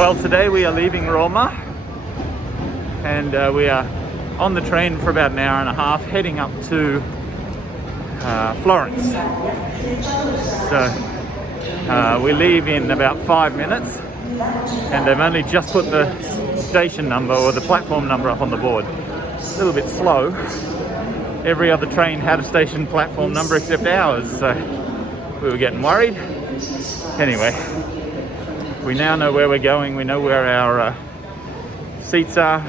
Well, today we are leaving Roma, and we are on the train for about an hour and a half, heading up to Florence. So we leave in about 5 minutes, and they've only just put the station number or the platform number up on the board. A little bit slow. Every other train had a station platform number except ours, so we were getting worried. Anyway, we now know where we're going. We know where our seats are,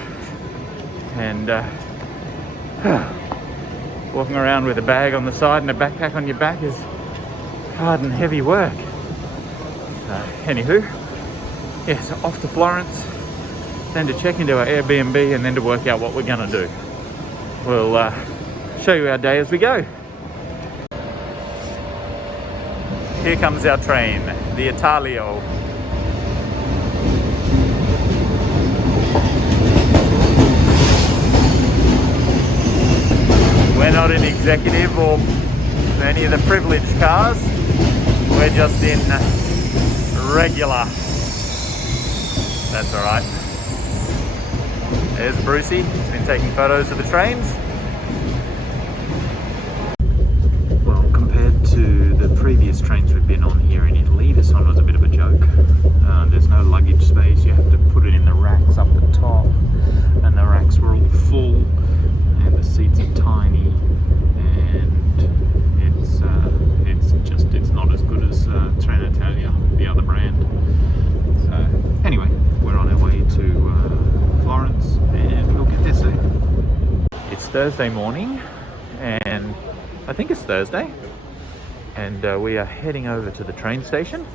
and walking around with a bag on the side and a backpack on your back is hard and heavy work. Anywho, yeah, so off to Florence, then to check into our Airbnb, and then to work out what we're gonna do. We'll show you our day as we go. Here comes our train, the Italio. We're not in executive or any of the privileged cars. We're just in regular. That's all right. There's Brucey. He's been taking photos of the trains. Well, compared to the previous trains we've been on here in Italy, this one was a bit of a joke. There's no luggage space. You have to put it in the racks up the top, and the racks were all full, and the seats are tiny, and it's not as good as Trenitalia, the other brand. So anyway, we're on our way to Florence, and we'll get there soon. It's Thursday morning, and I think it's Thursday, and we are heading over to the train station,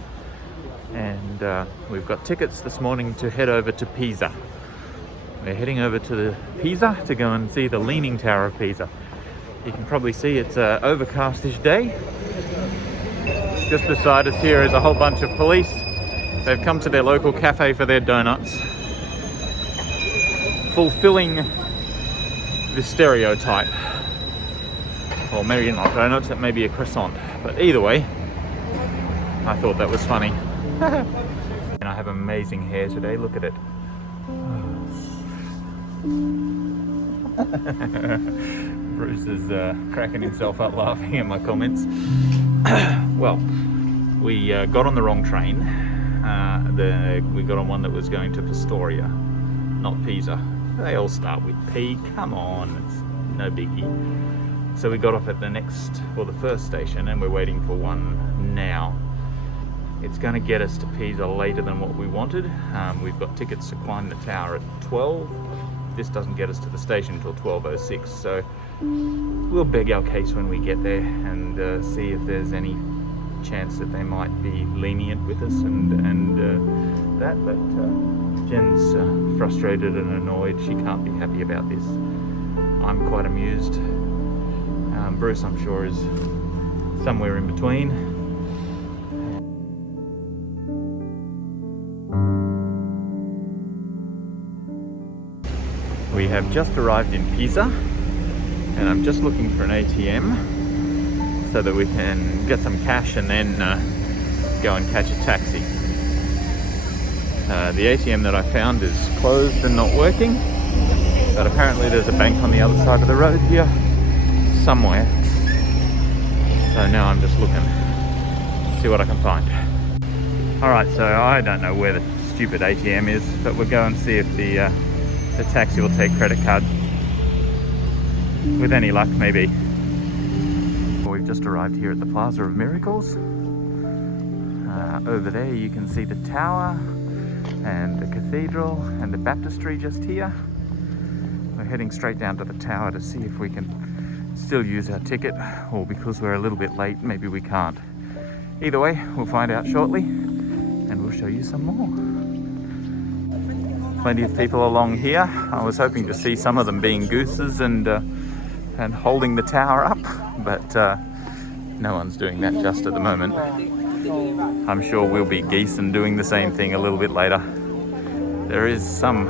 and we've got tickets this morning to head over to Pisa. We're heading over to the Pisa to go and see the Leaning Tower of Pisa. You can probably see it's an overcastish day. Just beside us here is a whole bunch of police. They've come to their local cafe for their donuts, fulfilling the stereotype. Or maybe not donuts, it may be a croissant. But either way, I thought that was funny. And I have amazing hair today, look at it. Bruce is cracking himself up laughing at my comments. Well, we got on the wrong train. We got on one that was going to Pistoria, not Pisa. They all start with P, come on, it's no biggie. So we got off at the first station, and we're waiting for one now. It's going to get us to Pisa later than what we wanted. We've got tickets to climb the tower at 12. This doesn't get us to the station until 12:06, so we'll beg our case when we get there and see if there's any chance that they might be lenient with us and that. But Jen's frustrated and annoyed. She can't be happy about this. I'm quite amused. Bruce, I'm sure, is somewhere in between. We have just arrived in Pisa, and I'm just looking for an ATM so that we can get some cash and then go and catch a taxi. The ATM that I found is closed and not working, but apparently there's a bank on the other side of the road here somewhere. So now I'm just looking, see what I can find. Alright, so I don't know where the stupid ATM is, but we'll go and see if the taxi will take credit card. With any luck, maybe. We've just arrived here at the Plaza of Miracles. Over there you can see the tower and the cathedral and the Baptistry just here. We're heading straight down to the tower to see if we can still use our ticket, or because we're a little bit late, maybe we can't. Either way, we'll find out shortly, and we'll show you some more. Plenty of people along here. I was hoping to see some of them being gooses and holding the tower up, but no one's doing that just at the moment. I'm sure we'll be geese and doing the same thing a little bit later. There is some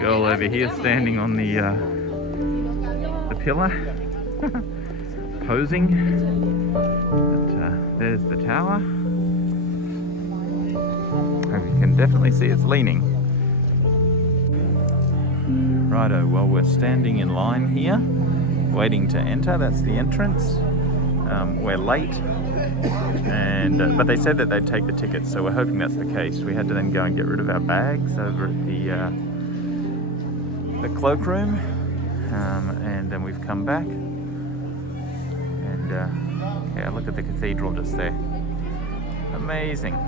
girl over here standing on the pillar, posing. But there's the tower. Hope you can definitely see it's leaning. Righto, well, we're standing in line here, waiting to enter. That's the entrance. We're late, and but they said that they'd take the tickets, so we're hoping that's the case. We had to then go and get rid of our bags over at the cloakroom, and then we've come back. And yeah, look at the cathedral just there. Amazing.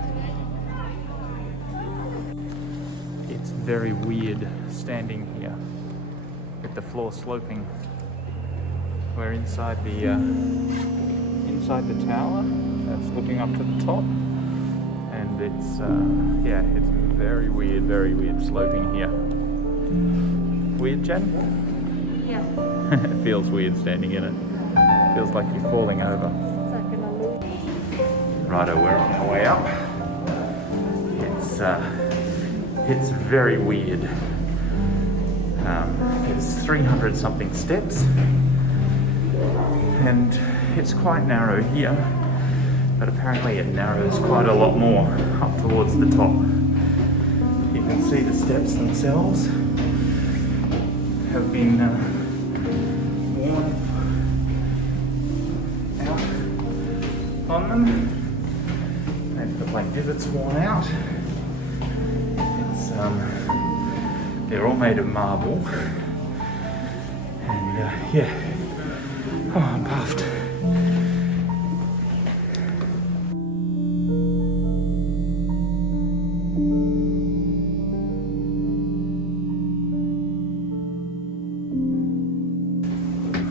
It's very weird standing here with the floor sloping. We're inside the tower that's looking up to the top, and it's yeah, it's very weird sloping here. Weird, Jen? Yeah. It feels weird standing in it. Feels like you're falling over. Righto, we're on our way up. It's very weird. It's 300 something steps, and it's quite narrow here, but apparently it narrows quite a lot more up towards the top. You can see the steps themselves have been worn out on them. They've got like divots worn out. It's they're all made of marble, and yeah, oh, I'm puffed.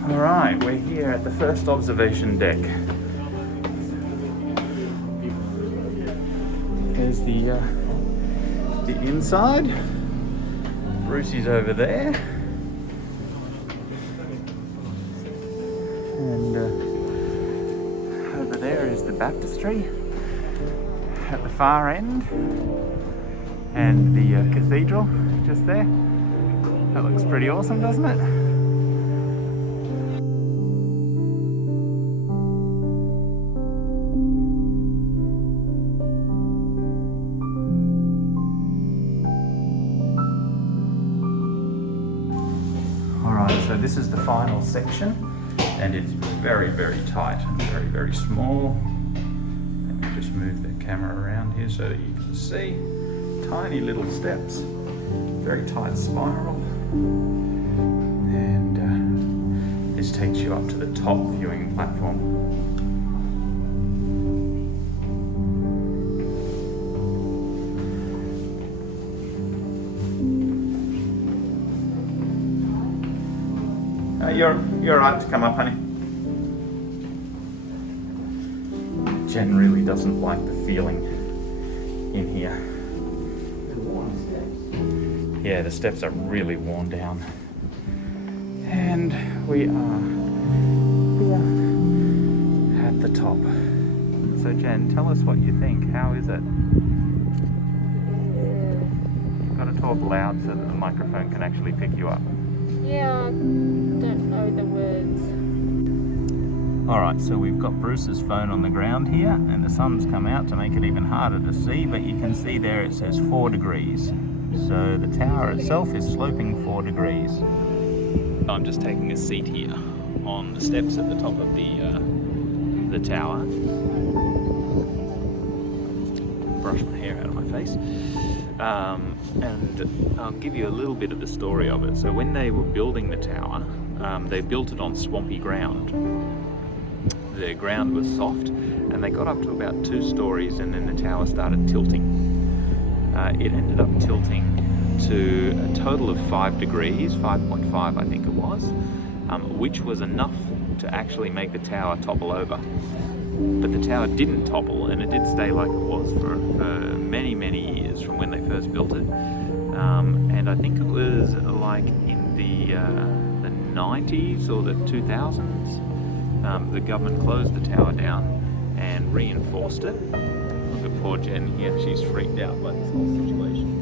All right, we're here at the first observation deck. Here's the inside. Brucey's over there, and over there is the Baptistry at the far end, and the cathedral just there. That looks pretty awesome, doesn't it? So this is the final section, and it's very tight and very small. Let me just move the camera around here so that you can see. Tiny little steps, very tight spiral, and this takes you up to the top viewing platform. You're right to come up, honey. Jen really doesn't like the feeling in here. Yeah, the steps are really worn down. And we are at the top. So Jen, tell us what you think. How is it? You've got to talk loud so that the microphone can actually pick you up. Yeah, I don't know the words. Alright, so we've got Bruce's phone on the ground here, and the sun's come out to make it even harder to see, but you can see there it says 4 degrees. So the tower itself is sloping 4 degrees. I'm just taking a seat here on the steps at the top of the tower. Brush my hair out of my face. And I'll give you a little bit of the story of it. So when they were building the tower, they built it on swampy ground. The ground was soft, and they got up to about 2 stories, and then the tower started tilting. It ended up tilting to a total of 5 degrees, 5.5 I think it was, which was enough to actually make the tower topple over. But the tower didn't topple, and it did stay like it was for many years from when they first built it. And I think it was like in the 90s or the 2000s, the government closed the tower down and reinforced it. Look at poor Jen here, she's freaked out by this whole situation.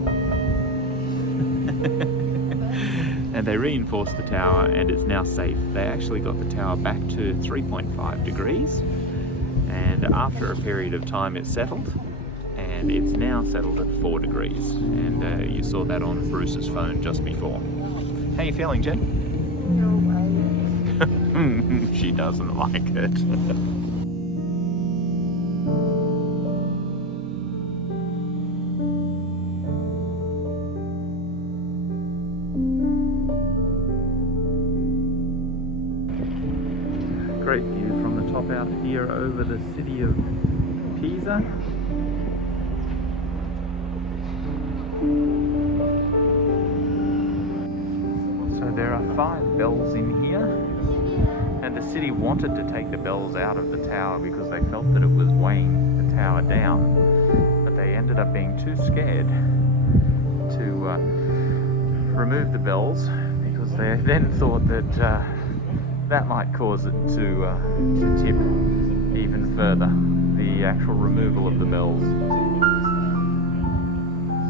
And they reinforced the tower, and it's now safe. They actually got the tower back to 3.5 degrees. And after a period of time it settled, and and it's now settled at 4 degrees. And you saw that on Bruce's phone just before. How are you feeling, Jen? No way. She doesn't like it. Great view from the top out here over the city of Pisa. So there are 5 bells in here, and the city wanted to take the bells out of the tower because they felt that it was weighing the tower down, but they ended up being too scared to remove the bells because they then thought that that might cause it to tip even further, the actual removal of the bells.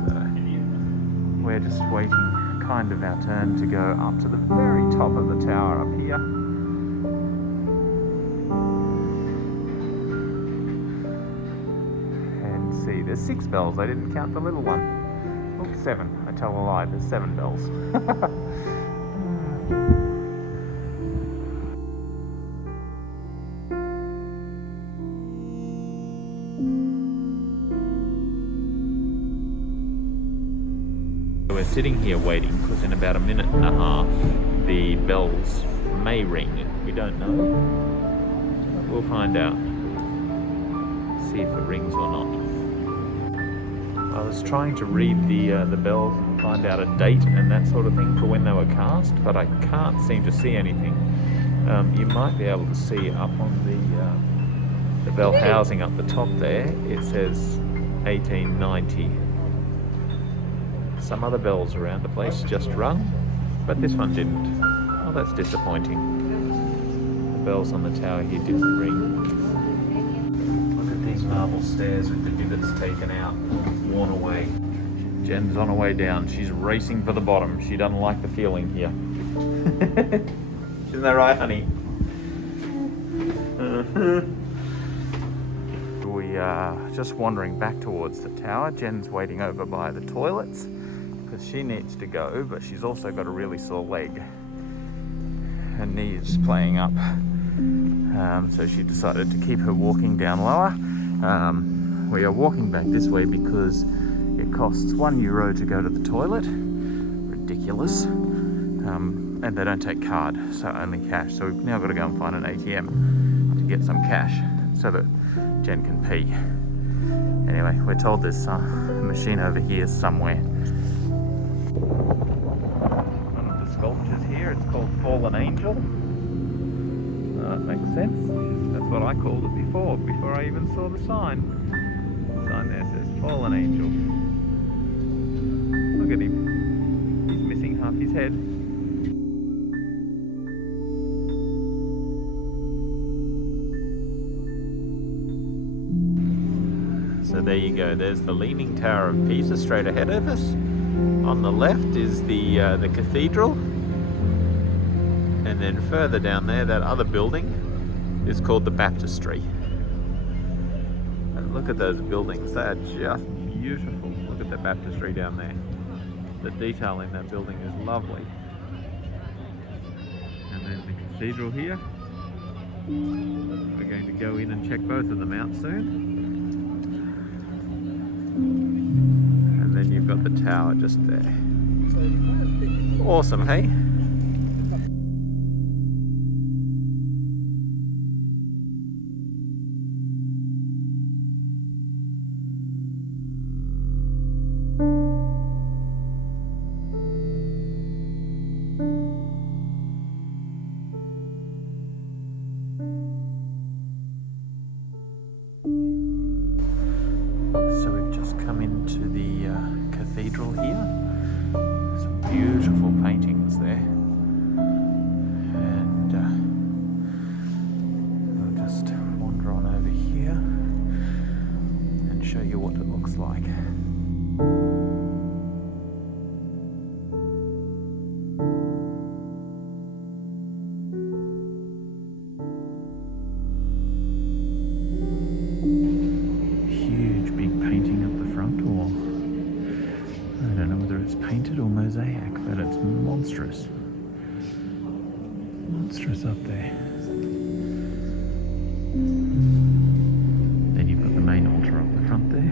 So we're just waiting kind of our turn to go up to the very top of the tower up here. And see, there's 6 bells, I didn't count the little one. Oh, 7, I tell a lie, there's 7 bells. We're sitting here waiting because in about a minute and a half the bells may ring. We don't know. We'll find out. See if it rings or not. I was trying to read the bells and find out a date and that sort of thing for when they were cast, but I can't seem to see anything. You might be able to see up on the bell housing up the top there. It says 1890. Some other bells around the place just rung, but this one didn't. Oh, that's disappointing. The bells on the tower here didn't ring. Look at these marble stairs with the divots taken out, worn away. Jen's on her way down. She's racing for the bottom. She doesn't like the feeling here. Isn't that right, honey? We are just wandering back towards the tower. Jen's waiting over by the toilets because she needs to go, but she's also got a really sore leg. Her knee is playing up, so she decided to keep her walking down lower. We are walking back this way because it costs €1 to go to the toilet. Ridiculous. And they don't take card, so only cash. So we've now got to go and find an ATM to get some cash so that Jen can pee. Anyway, we're told there's a machine over here somewhere. One of the sculptures here, it's called Fallen Angel. That makes sense. That's what I called it before I even saw the sign. The sign there says Fallen Angel. Look at him. He's missing half his head. So there you go, there's the Leaning Tower of Pisa straight ahead of us. On the left is the Cathedral. And then further down there, that other building is called the Baptistry. And look at those buildings, they are just beautiful. Look at the Baptistry down there. The detail in that building is lovely. And then the Cathedral here. We're going to go in and check both of them out soon. And then you've got the tower just there. Awesome, hey? So we've just come into the cathedral here. Some beautiful paintings there. And we'll just wander on over here and show you what it looks like. monstrous up there. Then you've got the main altar up the front there.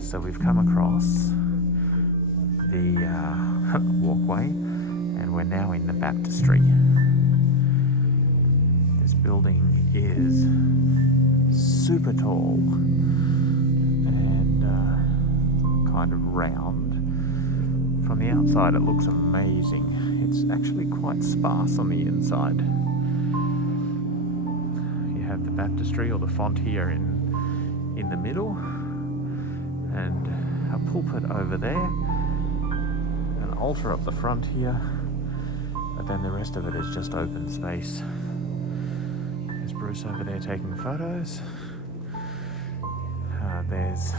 So we've come across the walkway and we're now in the Baptistry. This building is super tall and kind of round. From the outside it looks amazing. It's actually quite sparse on the inside. You have the Baptistry or the font here in the middle, and a pulpit over there, an altar up the front here, but then the rest of it is just open space. There's Bruce over there taking photos. There's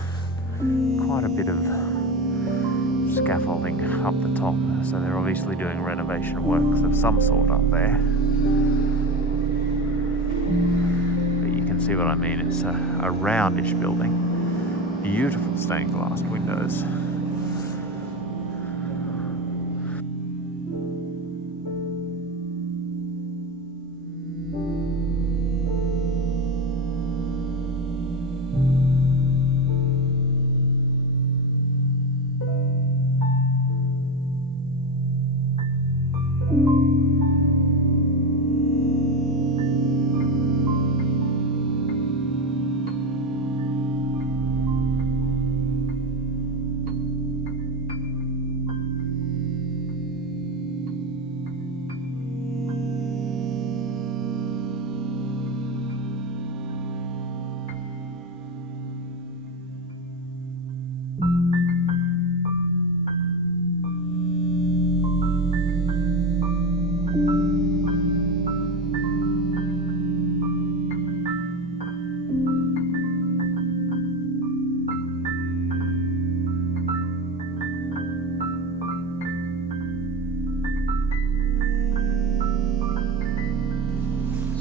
quite a bit of scaffolding up the top, so they're obviously doing renovation works of some sort up there. But you can see what I mean, it's a roundish building. Beautiful stained glass windows.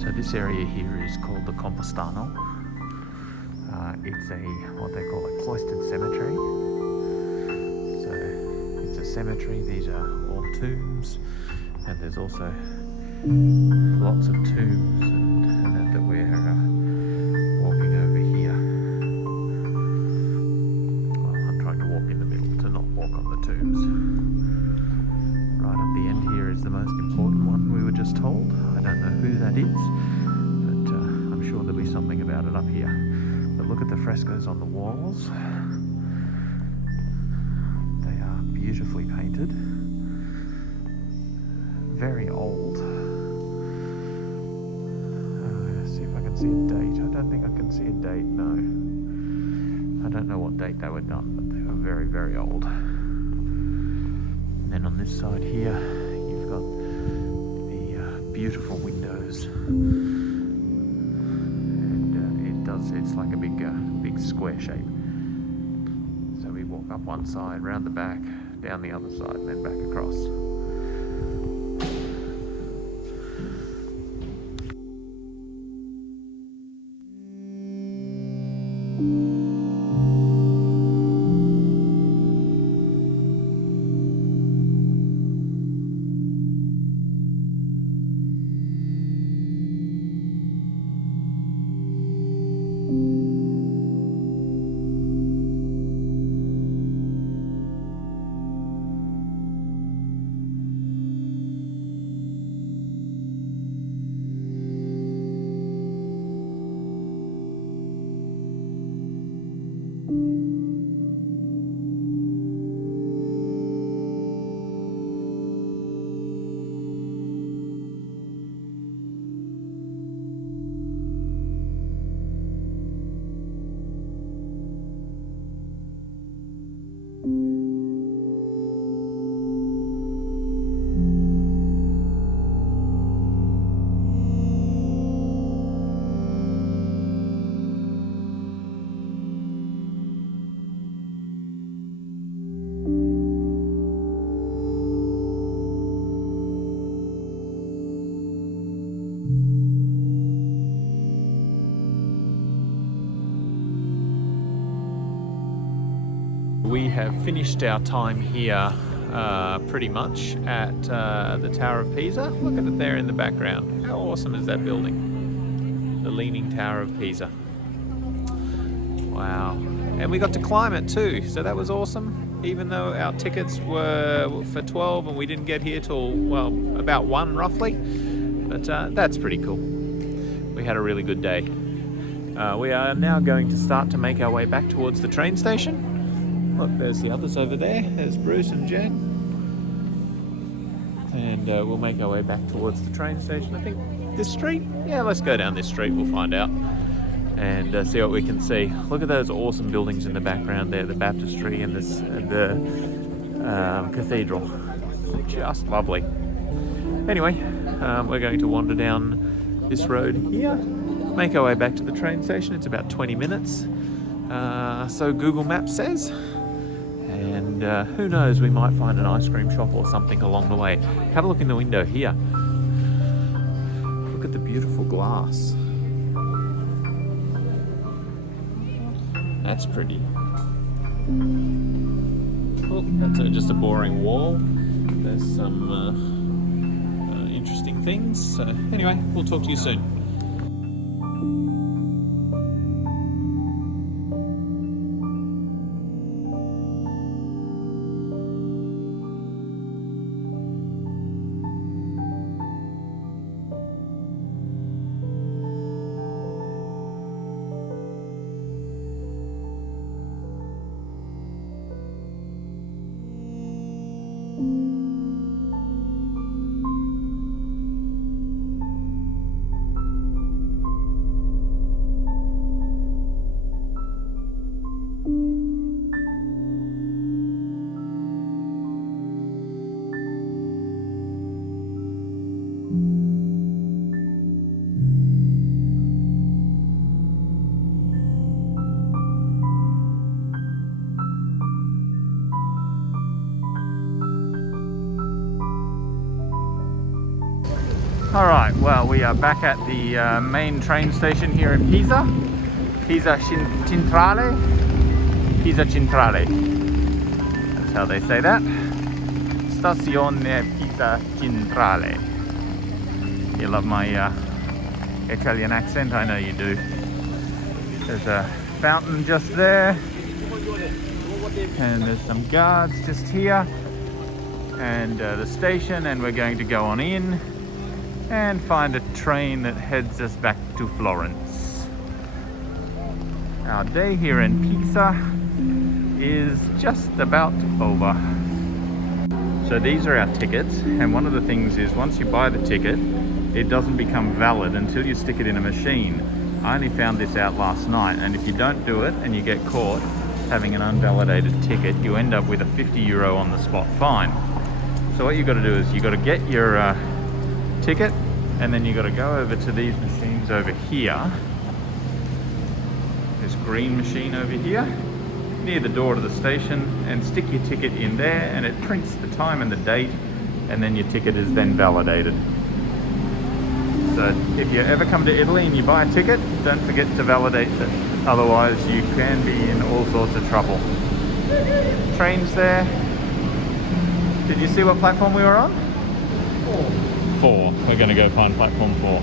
So this area here is called the Camposanto. It's what they call a cloistered cemetery. So it's a cemetery, these are all tombs, and there's also lots of tombs and that we're walking over here. Well, I'm trying to walk in the middle to not walk on the tombs. Right at the end here is the most important one, we were just told. I don't know who that is, but I'm sure there'll be something about it up here. But look at the frescoes on the walls. They are beautifully painted. Very old. Let's see if I can see a date. I don't think I can see a date, no. I don't know what date they were done, but they were very, very old. And then on this side here, you've got the beautiful windows. And it's like a big square shape. So we walk up one side, round the back, down the other side, and then back across. We have finished our time here pretty much at the Tower of Pisa. Look at it there in the background. How awesome is that building? The Leaning Tower of Pisa. Wow. And we got to climb it too, so that was awesome. Even though our tickets were for 12 and we didn't get here till, well, about 1 roughly. But that's pretty cool. We had a really good day. We are now going to start to make our way back towards the train station. Look, there's the others over there. There's Bruce and Jen. And we'll make our way back towards the train station. I think this street? Yeah, let's go down this street. We'll find out. And see what we can see. Look at those awesome buildings in the background there. The Baptistry and the Cathedral. Just lovely. Anyway, we're going to wander down this road here. Make our way back to the train station. It's about 20 minutes. So Google Maps says. And who knows, we might find an ice cream shop or something along the way. Have a look in the window here. Look at the beautiful glass. That's pretty. Oh, that's just a boring wall. There's some interesting things. So anyway, we'll talk to you soon. Alright, well, we are back at the main train station here in Pisa. Pisa Centrale. Pisa Centrale. That's how they say that. Stazione Pisa Centrale. You love my Italian accent? I know you do. There's a fountain just there. And there's some guards just here. And the station, and we're going to go on in and find a train that heads us back to Florence. Our day here in Pisa is just about over. So these are our tickets, and one of the things is once you buy the ticket, it doesn't become valid until you stick it in a machine. I only found this out last night, and if you don't do it and you get caught having an unvalidated ticket, you end up with a €50 on the spot fine. So what you've got to do is you've got to get your ticket, and then you got to go over to these machines over here. This green machine over here near the door to the station, and stick your ticket in there, and it prints the time and the date, and then your ticket is then validated. So if you ever come to Italy and you buy a ticket, don't forget to validate it, otherwise you can be in all sorts of trouble. Trains there. Did you see what platform we were on? 4. We're going to go find platform 4.